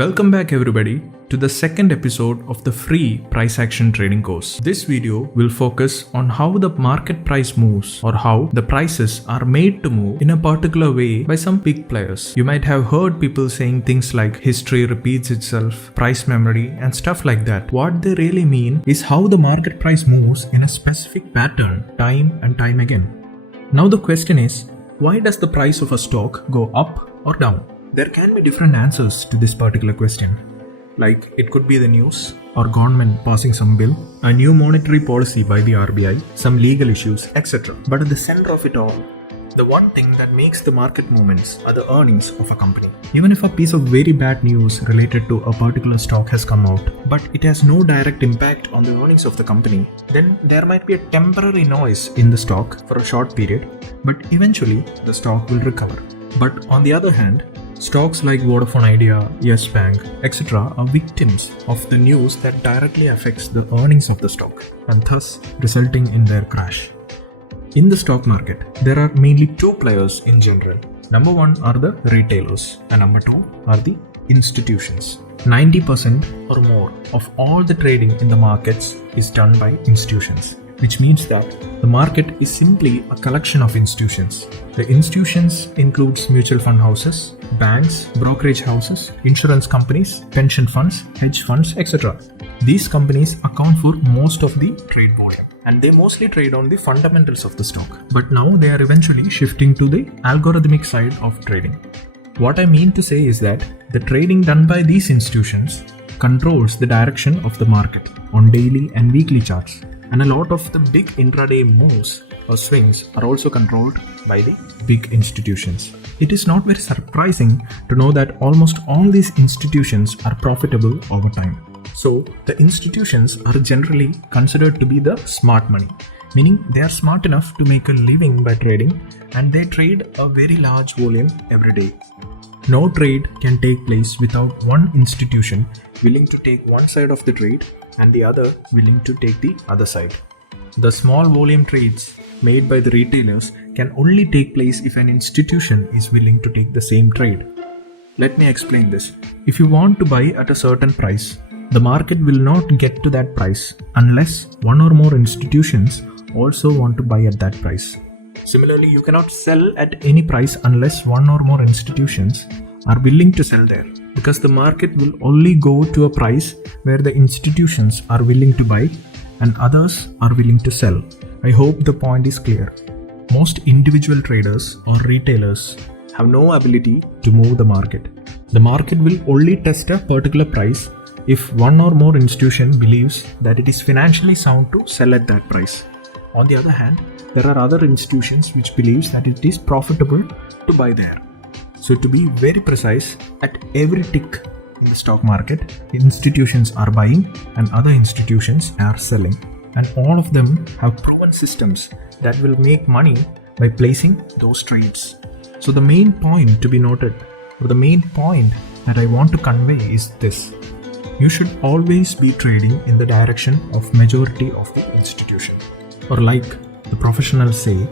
Welcome back everybody to the second episode of the free price action trading course. This video will focus on how the market price moves or how the prices are made to move in a particular way by some big players. You might have heard people saying things like history repeats itself, price memory and stuff like that. What they really mean is how the market price moves in a specific pattern time and time again. Now the question is, why does the price of a stock go up or down? There can be different answers to this particular question. Like it could be the news or government passing some bill, a new monetary policy by the RBI, some legal issues, etc. But at the center of it all, the one thing that makes the market movements are the earnings of a company. Even if a piece of very bad news related to a particular stock has come out, but it has no direct impact on the earnings of the company, then there might be a temporary noise in the stock for a short period, but eventually the stock will recover. But on the other hand, stocks like Vodafone Idea, Yes Bank, etc. are victims of the news that directly affects the earnings of the stock and thus resulting in their crash. In the stock market, there are mainly two players in general. Number one are the retailers and number two are the institutions. 90% or more of all the trading in the markets is done by institutions, which means that the market is simply a collection of institutions. The institutions includes mutual fund houses, banks, brokerage houses, insurance companies, pension funds, hedge funds, etc. These companies account for most of the trade volume and they mostly trade on the fundamentals of the stock. But now they are eventually shifting to the algorithmic side of trading. What I mean to say is that the trading done by these institutions controls the direction of the market on daily and weekly charts. And a lot of the big intraday moves or swings are also controlled by the big institutions. It is not very surprising to know that almost all these institutions are profitable over time. So the institutions are generally considered to be the smart money, meaning they are smart enough to make a living by trading and they trade a very large volume every day. No trade can take place without one institution willing to take one side of the trade and the other willing to take the other side. The small volume trades made by the retailers can only take place if an institution is willing to take the same trade. Let me explain this. If you want to buy at a certain price, the market will not get to that price unless one or more institutions also want to buy at that price. Similarly, you cannot sell at any price unless one or more institutions are willing to sell there, because the market will only go to a price where the institutions are willing to buy and others are willing to sell. I hope the point is clear. Most individual traders or retailers have no ability to move the market. The market will only test a particular price if one or more institution believes that it is financially sound to sell at that price. On the other hand, there are other institutions which believes that it is profitable to buy there. So to be very precise, at every tick in the stock market, institutions are buying and other institutions are selling. And all of them have proven systems that will make money by placing those trades. So the main point to be noted, or the main point that I want to convey is this. You should always be trading in the direction of majority of the institution. Or like the professionals say,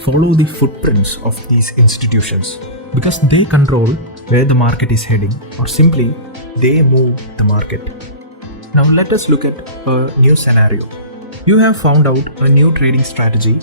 follow the footprints of these institutions, because they control where the market is heading, or simply they move the market. Now let us look at a new scenario. You have found out a new trading strategy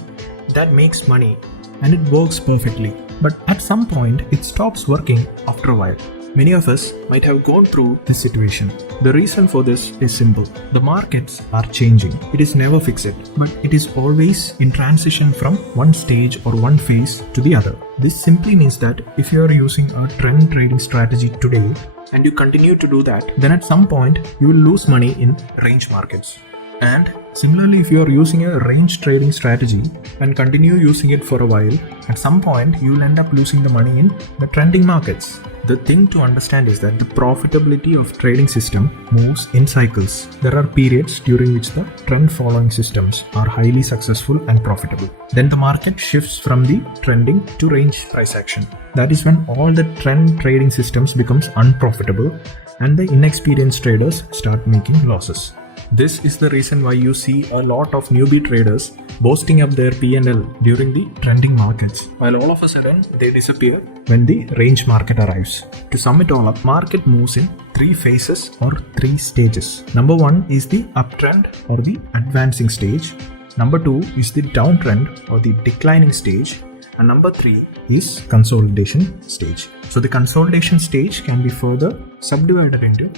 that makes money and it works perfectly, but at some point it stops working after a while. Many of us might have gone through this situation. The reason for this is simple. The markets are changing. It is never fixed, but it is always in transition from one stage or one phase to the other. This simply means that if you are using a trend trading strategy today and you continue to do that, then at some point you will lose money in range markets. And similarly, if you are using a range trading strategy and continue using it for a while, at some point you will end up losing the money in the trending markets. The thing to understand is that the profitability of trading system moves in cycles. There are periods during which the trend following systems are highly successful and profitable. Then the market shifts from the trending to range price action. That is when all the trend trading systems becomes unprofitable and the inexperienced traders start making losses. This is the reason why you see a lot of newbie traders boasting up their P&L during the trending markets, while all of a sudden they disappear when the range market arrives. To sum it all up, market moves in three phases or three stages. Number 1 is the uptrend or the advancing stage. Number 2 is the downtrend or the declining stage. And number 3 is consolidation stage. So the consolidation stage can be further subdivided into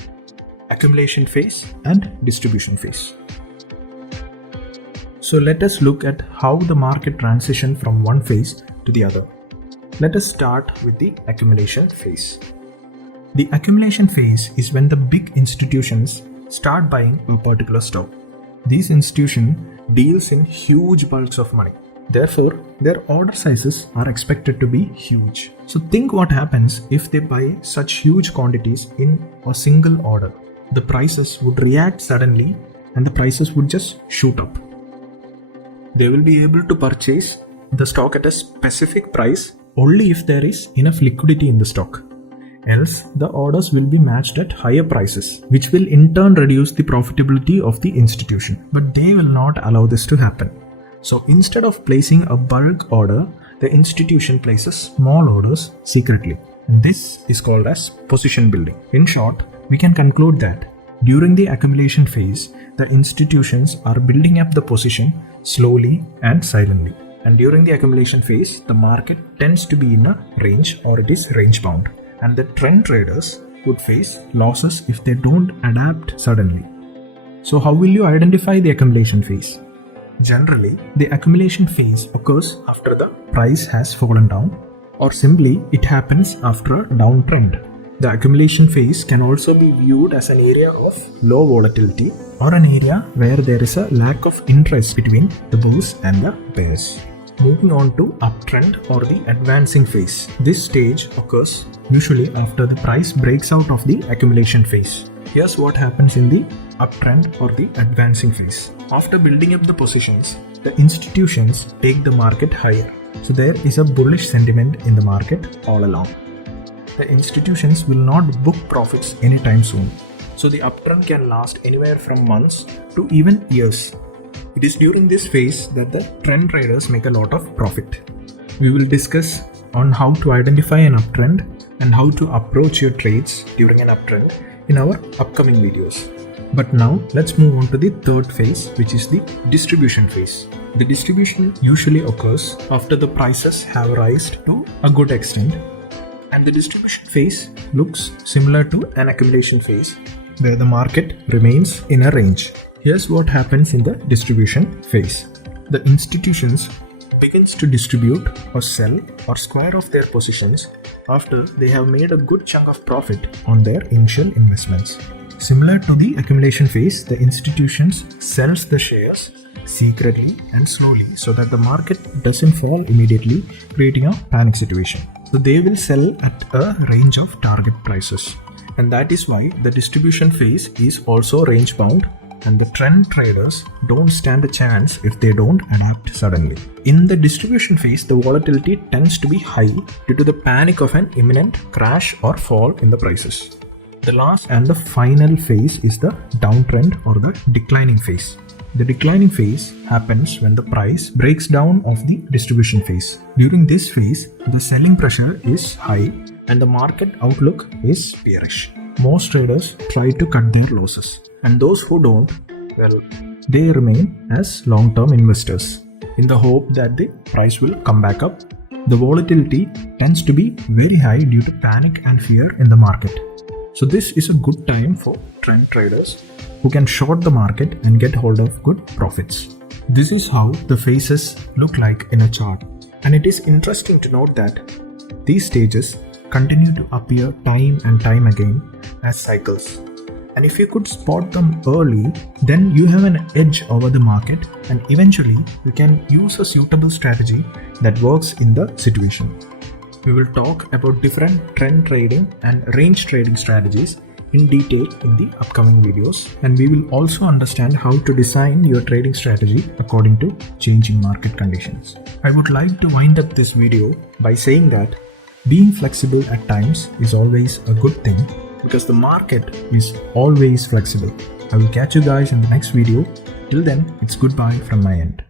accumulation phase and distribution phase. So let us look at how the market transitioned from one phase to the other. Let us start with the accumulation phase. The accumulation phase is when the big institutions start buying a particular stock. These institutions deals in huge bulks of money. Therefore, their order sizes are expected to be huge. So think what happens if they buy such huge quantities in a single order. The prices would react suddenly and the prices would just shoot up. They will be able to purchase the stock at a specific price only if there is enough liquidity in the stock. Else, the orders will be matched at higher prices, which will in turn reduce the profitability of the institution. But they will not allow this to happen. So instead of placing a bulk order, the institution places small orders secretly. And this is called as position building. In short, we can conclude that during the accumulation phase, the institutions are building up the position slowly and silently. And during the accumulation phase, the market tends to be in a range or it is range bound. And the trend traders would face losses if they don't adapt suddenly. So how will you identify the accumulation phase? Generally, the accumulation phase occurs after the price has fallen down, or simply it happens after a downtrend. The accumulation phase can also be viewed as an area of low volatility or an area where there is a lack of interest between the bulls and the bears. Moving on to uptrend or the advancing phase. This stage occurs usually after the price breaks out of the accumulation phase. Here's what happens in the uptrend or the advancing phase. After building up the positions, the institutions take the market higher. So there is a bullish sentiment in the market all along. The institutions will not book profits anytime soon. So the uptrend can last anywhere from months to even years. It is during this phase that the trend traders make a lot of profit. We will discuss on how to identify an uptrend and how to approach your trades during an uptrend in our upcoming videos. But now let's move on to the third phase, which is the distribution phase. The distribution usually occurs after the prices have risen to a good extent, and the distribution phase looks similar to an accumulation phase where the market remains in a range. Here's what happens in the distribution phase. The institutions begins to distribute or sell or square off their positions after they have made a good chunk of profit on their initial investments. Similar to the accumulation phase, the institutions sells the shares secretly and slowly so that the market doesn't fall immediately, creating a panic situation. So they will sell at a range of target prices. And that is why the distribution phase is also range bound, and the trend traders don't stand a chance if they don't adapt suddenly. In the distribution phase, the volatility tends to be high due to the panic of an imminent crash or fall in the prices. The last and the final phase is the downtrend or the declining phase. The declining phase happens when the price breaks down of the distribution phase. During this phase, the selling pressure is high and the market outlook is bearish. Most traders try to cut their losses, and those who don't, well, they remain as long-term investors in the hope that the price will come back up. The volatility tends to be very high due to panic and fear in the market. So this is a good time for trend traders who can short the market and get hold of good profits. This is how the phases look like in a chart. And it is interesting to note that these stages continue to appear time and time again as cycles. And if you could spot them early, then you have an edge over the market, and eventually you can use a suitable strategy that works in the situation. We will talk about different trend trading and range trading strategies in detail in the upcoming videos, and we will also understand how to design your trading strategy according to changing market conditions. I would like to wind up this video by saying that being flexible at times is always a good thing because the market is always flexible. I will catch you guys in the next video. Till then, it's goodbye from my end.